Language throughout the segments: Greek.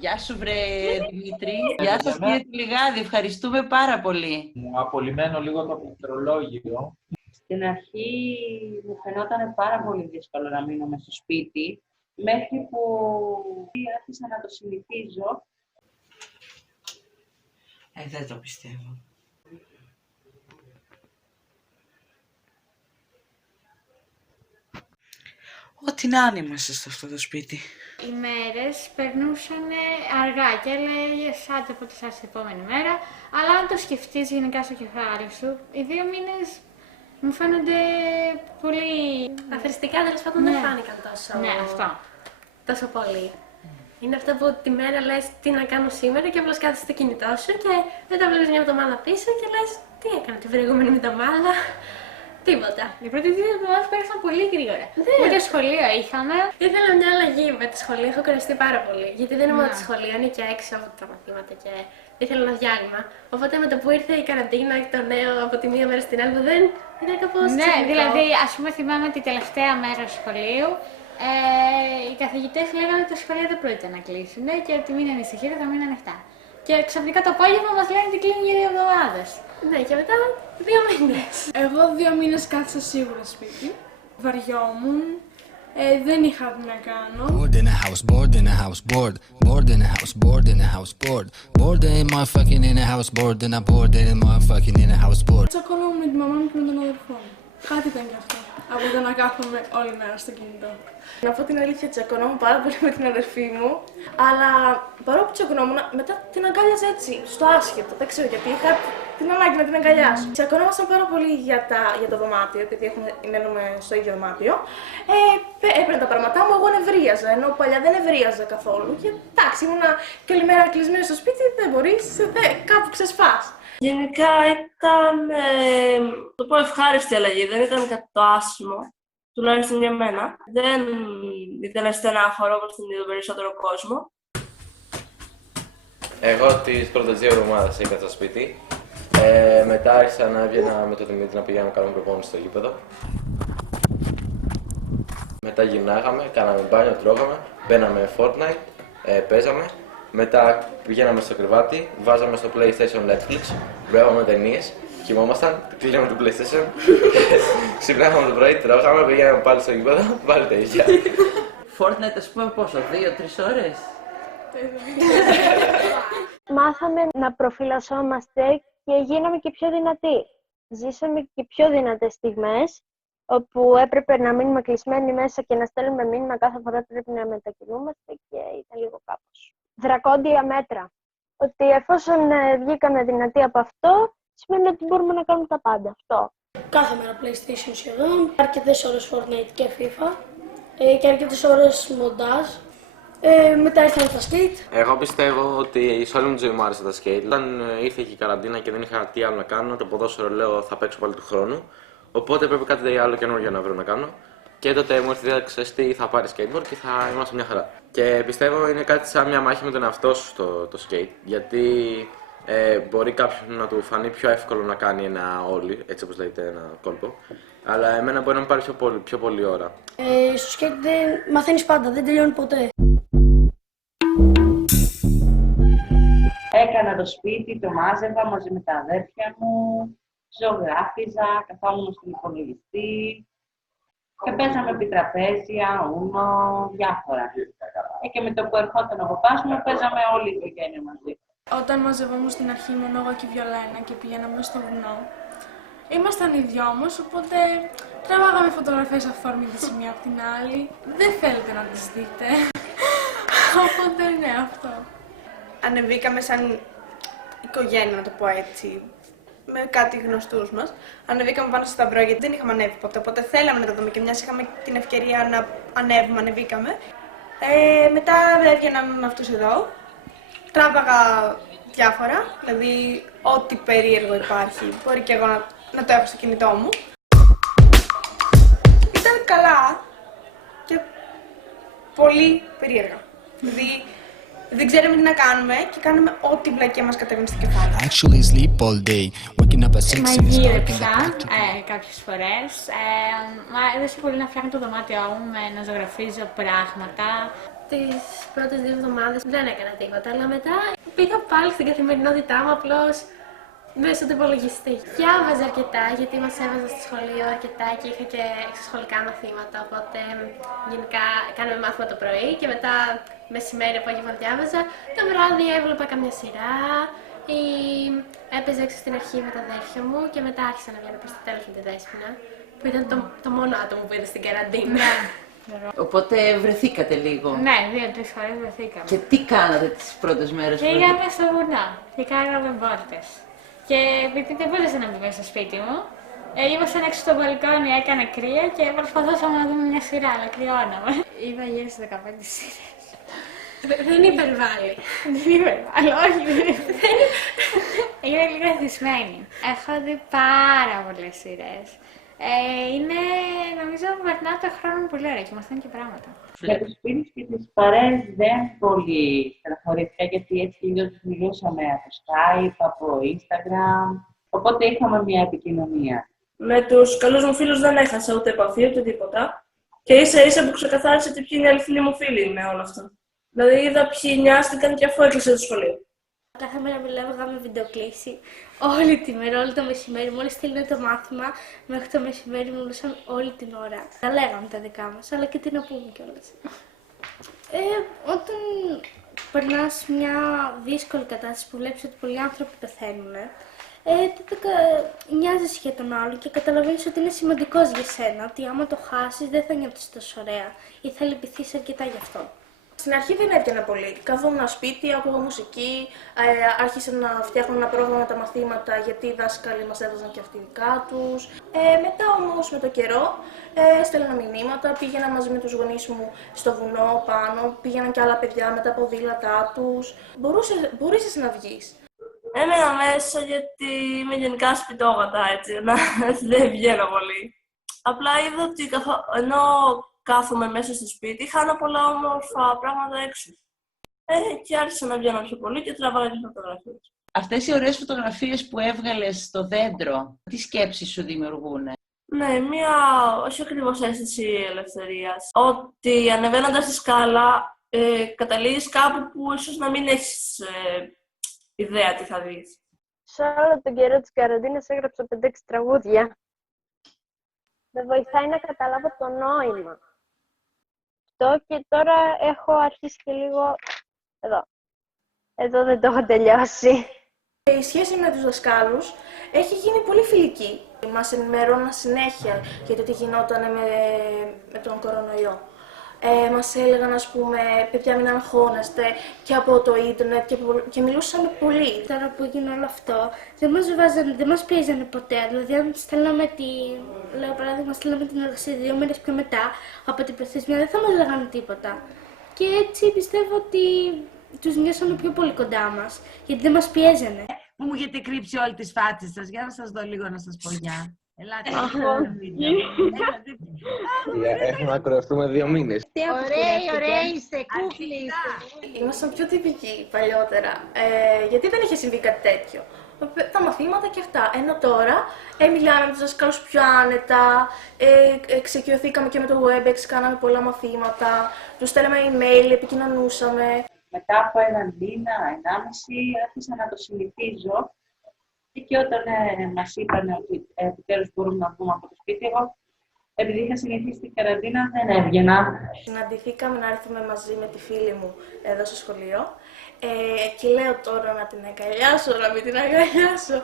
Γεια σου βρε Δημήτρη. Γεια σας κύριε Τηλιγάδη, ευχαριστούμε πάρα πολύ. Μου απολυμμένω λίγο το πληκτρολόγιο. Στην αρχή μου φαινόταν πάρα πολύ δύσκολο να μείνω μες στο σπίτι, μέχρι που άρχισα να το συνηθίζω. Δεν το πιστεύω. Ό,τι να αν είμαστε σε αυτό το σπίτι. Οι μέρες περνούσαν αργά και έλεγες άντε πότε θα έρθει η επόμενη μέρα, αλλά αν το σκεφτείς γενικά στο κεφάλι σου, οι 2 μήνες μου φαίνονται πολύ... Αθρηστικά τέλος πάντων δεν φάνηκαν τόσο... Ναι, αυτό. Τόσο πολύ. Είναι αυτό που τη μέρα λες τι να κάνω σήμερα και απλώς κάθεσαι στο κινητό σου και δεν τα βλέπεις μια εβδομάδα πίσω και λες τι έκανα την προηγούμενη εβδομάδα. Τίποτα. Οι πρώτες 2 εβδομάδες πέρασαν πολύ γρήγορα. Ούτε σχολείο είχαμε. Ήθελα μια αλλαγή με τη σχολή, έχω κουραστεί πάρα πολύ. Γιατί δεν είναι μόνο το σχολείο, είναι και έξω από τα μαθήματα και ήθελα ένα διάλειμμα. Οπότε με το που ήρθε η καραντίνα και το νέο από τη μία μέρα στην άλλη δεν ήταν κάπως Ναι, δηλαδή ας πούμε θυμάμαι την τελευταία μέρα σχολείου. Οι καθηγητές λέγανε ότι τα σχολεία δεν πρόκειται να κλείσουν και ότι μην ανησυχείτε, θα μείνουν ανοιχτά. Και ξαφνικά το απόγευμα μας λένε ότι κλείνουν για 2 εβδομάδες. Ναι, και μετά 2 μήνες. Εγώ 2 μήνες κάθισα σίγουρα σπίτι. Βαριόμουν. Δεν είχα τι να κάνω. Bored in a house, bored in a house, bored. Bored in a house, bored in a house, bored. Bored in my fucking in a house, bored in a bored in my fucking in a house, bored. Τσακώνομαι με τη μαμά μου και με τον αδερφό μου. Κάτι ήταν κι αυτό. Από το να κάθομαι όλη μέρα στο κινητό. Να πω την αλήθεια, τσακωνόμουν πάρα πολύ με την αδερφή μου, αλλά παρόλο που τσακωνόμουν, μετά την αγκάλιαζα έτσι, στο άσχετο. Δεν ξέρω γιατί, είχα την ανάγκη να την αγκαλιάσω. Τσακωνόμασταν πάρα πολύ για το δωμάτιο, επειδή μένουμε στο ίδιο δωμάτιο. Έπαιρνα τα πράγματά μου, εγώ νευρίαζα, ενώ παλιά δεν νευρίαζα καθόλου. Και εντάξει, ήμουνα και όλη μέρα κλεισμένη στο σπίτι, δεν μπορείς, κάπου ξεσπάς. Γενικά ήταν, το πω ευχάριστη αλλαγή, δεν ήταν κάτι το άσχημο, τουλάχιστον για μένα. Δεν ήταν στενάχωρο όπως την είδε περισσότερο κόσμο. Εγώ τις πρώτες 2 εβδομάδες είχα στο σπίτι. Μετά άρχισα να έβγαινα με τον Δημήτρη να πηγαίνουμε να κάνουμε προπόνηση στο γήπεδο. Μετά γυρνάγαμε, κάναμε μπάνιο, τρώγαμε, μπαίναμε Fortnite, παίζαμε. Μετά πηγαίναμε στο κρεβάτι, βάζαμε στο PlayStation Netflix, βλέπαμε ταινίες, κοιμόμασταν, κλείναμε το PlayStation, ξυπνάγαμε το πρωί, τρώγαμε, πήγαμε πάλι στο γήπεδο, πάλι τα ίδια. Fortnite ας πούμε πόσο, 2-3 ώρες. Μάθαμε να προφυλασσόμαστε και γίναμε και πιο δυνατοί. Ζήσαμε και πιο δυνατές στιγμές, όπου έπρεπε να μείνουμε κλεισμένοι μέσα και να στέλνουμε μήνυμα κάθε φορά που πρέπει να μετακινούμαστε και ήταν λίγο κάπως δρακόντια μέτρα. Ότι εφόσον βγήκαμε δυνατοί από αυτό, σημαίνει ότι μπορούμε να κάνουμε τα πάντα. Αυτό. Κάθε μέρα PlayStation σχεδόν, αρκετές ώρες Fortnite και FIFA και αρκετές ώρες μοντάζ. Μετά ήρθαν τα skate. Εγώ πιστεύω ότι σε όλη μου τη ζωή μου άρεσε τα skate. Όταν ήρθε και η καραντίνα και δεν είχα τι άλλο να κάνω, το ποδόσφαιρο λέω θα παίξω πάλι του χρόνου. Οπότε πρέπει κάτι άλλο καινούργιο να βρω να κάνω. Και τότε μου ήρθε η διάταξη τι θα πάρει skateboard και θα είμαστε μια χαρά. Και πιστεύω είναι κάτι σαν μια μάχη με τον εαυτό σου το skate. Γιατί μπορεί κάποιον να του φανεί πιο εύκολο να κάνει ένα όλι, έτσι όπως λέγεται ένα κόλπο. Αλλά εμένα μπορεί να μου πάρει πιο πολύ ώρα. Στο skate δεν μαθαίνεις πάντα, δεν τελειώνει ποτέ. Έκανα το σπίτι, το μάζευα μαζί με τα αδέρφια μου, ζωγράφιζα, καθόμουν στον υπολογιστή και παίζαμε επιτραπέζια, ούνο, διάφορα. Και με το που ερχόταν ο παπάς μου, παίζαμε όλη η οικογένεια μαζί. Όταν μαζευόμουν στην αρχή ήμουν εγώ και η Βιολένα και πηγαίναμε στο βουνό, ήμασταν οι δυο μας, οπότε τραβάγαμε φωτογραφίες αφόρμητες η μία από την άλλη. Δεν θέλετε να τις δείτε, οπότε ναι, αυτό. Ανεβήκαμε σαν οικογένεια, να το πω έτσι, με κάτι γνωστούς μας. Ανεβήκαμε πάνω στο σταυρό γιατί δεν είχαμε ανέβει ποτέ, οπότε θέλαμε να το δούμε και μιας είχαμε την ευκαιρία να ανέβουμε, ανεβήκαμε. Μετά έβγαινα με αυτούς εδώ, τράβαγα διάφορα, δηλαδή ό,τι περίεργο υπάρχει, μπορεί και εγώ να το έχω στο κινητό μου. Ήταν καλά και πολύ περίεργα. Δηλαδή, δεν ξέραμε τι να κάνουμε και κάνουμε ό,τι βλακία μας κατέβαινε στο κεφάλι. Actually sleep all day, waking picking up a six and it's dark in the Μαγείρεψα pocket. κάποιες φορές. Μου άρεσε πολύ να φτιάχνω το δωμάτιό μου, να ζωγραφίζω πράγματα. Τις πρώτες 2 εβδομάδες δεν έκανα τίποτα, αλλά μετά πήγα πάλι στην καθημερινότητά μου απλώς μέσω του υπολογιστή. Διάβαζα αρκετά, γιατί μας έβαζα στο σχολείο αρκετά και είχα και εξωσχολικά μαθήματα. Οπότε γενικά κάναμε μάθημα το πρωί και μετά μεσημέρι, απόγευμα διάβαζα. Το βράδυ έβλεπα καμιά σειρά ή έπαιζα έξω στην αρχή με τα αδέρφια μου και μετά άρχισα να βγαίνω προς το τέλος με τη Δέσποινα, που ήταν το μόνο άτομο που είδα στην καραντίνα. Οπότε βρεθήκατε λίγο. Ναι, 2-3 φορές βρεθήκαμε. Και τι κάνατε τις πρώτες μέρες? Πήγαμε στο βουνό και κάναμε βόλτες. Και επειδή δεν μπόρεσα να μπει μέσα στο σπίτι μου, ήμασταν έξω στο μπαλκόνι, έκανε κρύο και προσπαθούσαμε να δούμε μια σειρά, αλλά κρυώναμε. Είδα γύρω στις 15 σειρές. Δεν υπερβάλλει. Δεν υπερβάλλει, όχι, δεν υπερβάλλει. Είμαι λίγο εθισμένη. Έχω δει πάρα πολλές σειρές. Νομίζω περνάω το χρόνο μου πολύ ωραία και μαθαίνω και πράγματα. Για τους φίλους και τις παρέες δεν πολύ στεναχωρήθηκα, γιατί έτσι λίγο τους μιλούσαμε από Skype, από Instagram, οπότε είχαμε μια επικοινωνία. Με τους καλούς μου φίλους δεν έχασα ούτε επαφή ούτε τίποτα. Και ίσα ίσα που ξεκαθάρισε ποιοι είναι οι αληθινοί μου φίλοι με όλα αυτά. Δηλαδή είδα ποιοι νοιάστηκαν και αφού έκλεισε το σχολείο. Κάθε μέρα μιλάγαμε βιντεοκλήση. Όλη τη μέρα, όλο το μεσημέρι. Μόλις στείλανε το μάθημα, μέχρι το μεσημέρι μιλούσαν όλη την ώρα. Τα λέγαμε τα δικά μας, αλλά και τι να πούμε κιόλας. Όταν περνάς μια δύσκολη κατάσταση που βλέπεις ότι πολλοί άνθρωποι πεθαίνουν, τότε νοιάζεσαι για τον άλλο και καταλαβαίνεις ότι είναι σημαντικός για σένα. Ότι άμα το χάσεις δεν θα νιώθεις τόσο ωραία ή θα λυπηθείς αρκετά γι' αυτό. Στην αρχή δεν έπιανα πολύ. Καθόμουν σπίτι, άκουγα μουσική, άρχισα να φτιάχνω ένα πρόγραμμα με τα μαθήματα γιατί οι δάσκαλοι μας έδωσαν και αυτοί δικά τους. Μετά όμως με το καιρό έστελνα μηνύματα, πήγαινα μαζί με τους γονείς μου στο βουνό πάνω, πήγαιναν και άλλα παιδιά με τα ποδήλατά τους. Μπορούσες να βγεις. Έμενα μέσα γιατί είμαι γενικά σπιτόγατα, έτσι, δεν βγαίνω πολύ. Απλά είδα ότι ενώ κάθομαι μέσα στο σπίτι, χάνω πολλά όμορφα πράγματα έξω. Και άρχισα να βγαίνω πιο πολύ και τραβάγα και φωτογραφίες. Αυτές οι ωραίες φωτογραφίες που έβγαλες στο δέντρο, τι σκέψεις σου δημιουργούνε? Ναι, μία όχι ακριβώς αίσθηση ελευθερίας. Ότι ανεβαίνοντας τη σκάλα, καταλήγεις κάπου που ίσως να μην έχεις ιδέα τι θα δεις. Σε όλο τον καιρό της καραντίνας έγραψα 5-6 τραγούδια. Με βοηθάει να καταλάβω το νόημα. Και τώρα έχω αρχίσει και λίγο εδώ. Εδώ δεν το έχω τελειώσει. Η σχέση με τους δασκάλους έχει γίνει πολύ φιλική. Μας ενημερώναν συνέχεια για το τι γινόταν με τον κορονοϊό. Μας έλεγαν, ας πούμε, παιδιά μην αγχώνεστε και από το ίντερνετ και μιλούσαμε πολύ. Τώρα που έγινε όλο αυτό, δεν μας πίεζανε ποτέ. Δηλαδή, αν στέλναμε λέω παράδειγμα, στέλναμε την εργασία 2 μέρες πιο μετά από την προθεσμία, δεν θα μας λέγανε τίποτα. Και έτσι πιστεύω ότι τους νιώσαμε πιο πολύ κοντά μας, γιατί δεν μας πιέζανε. Μου έχετε κρύψει όλες τις φάτσες σας. Για να σας δω λίγο να σας πω γεια. Ελάτε. Έχουμε να κορευτούμε 2 μήνες. Ωραία είστε, κούκλοι. Ήμασταν πιο τυπικοί παλιότερα, γιατί δεν είχε συμβεί κάτι τέτοιο. Τα μαθήματα και αυτά. Ενώ τώρα μιλάμε με τους δασκάλους πιο άνετα, εξοικειωθήκαμε και με το WebEx, κάναμε πολλά μαθήματα, τους στέλναμε email, επικοινωνούσαμε. Μετά από 1 μήνα, 1,5, άρχισα να το συνηθίζω. Και όταν μας είπαν ότι επιτέλους μπορούμε να βγούμε από το σπίτι, εγώ, επειδή είχα συνηθίσει την καραντίνα, δεν έβγαινα. Συναντηθήκαμε να έρθουμε μαζί με τη φίλη μου εδώ στο σχολείο και λέω τώρα να την αγκαλιάσω, να μην την αγκαλιάσω.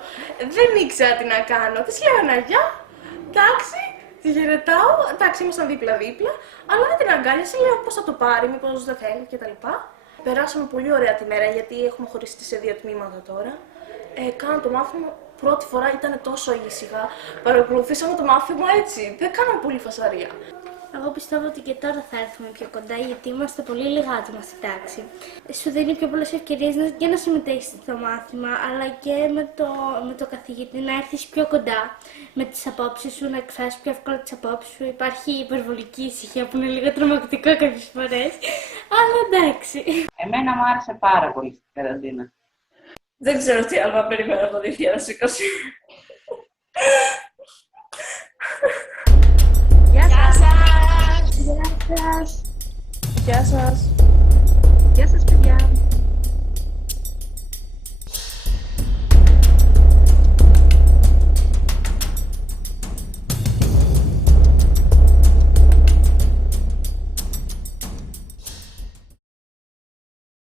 Δεν ήξερα τι να κάνω. Της λέω ένα γεια, εντάξει, τη χαιρετάω, εντάξει, ήμασταν δίπλα-δίπλα, αλλά δεν την αγκάλιασα, λέω πώς θα το πάρει, μήπως δεν θέλει κτλ. Περάσαμε πολύ ωραία τη μέρα γιατί έχουμε χωριστεί σε 2 τμήματα τώρα. Κάναμε το μάθημα, πρώτη φορά ήταν τόσο ήσυχα. Παρακολουθήσαμε το μάθημα έτσι, δεν κάναμε πολύ φασαρία. Εγώ πιστεύω ότι και τώρα θα έρθουμε πιο κοντά, γιατί είμαστε πολύ λίγα άτομα στη τάξη. Σου δίνει πιο πολλές ευκαιρίες και να συμμετέχεις στο μάθημα, αλλά και με το καθηγητή να έρθεις πιο κοντά με τις απόψεις σου, να εκφράσεις πιο εύκολα τις απόψεις σου. Υπάρχει υπερβολική ησυχία που είναι λίγο τρομακτικό κάποιες φορές, αλλά εντάξει. Εμένα μου άρεσε πάρα πολύ στην καραντίνα. Δεν ξέρω τι άλλο περιμένω από το 2020. σας. Γεια σας παιδιά.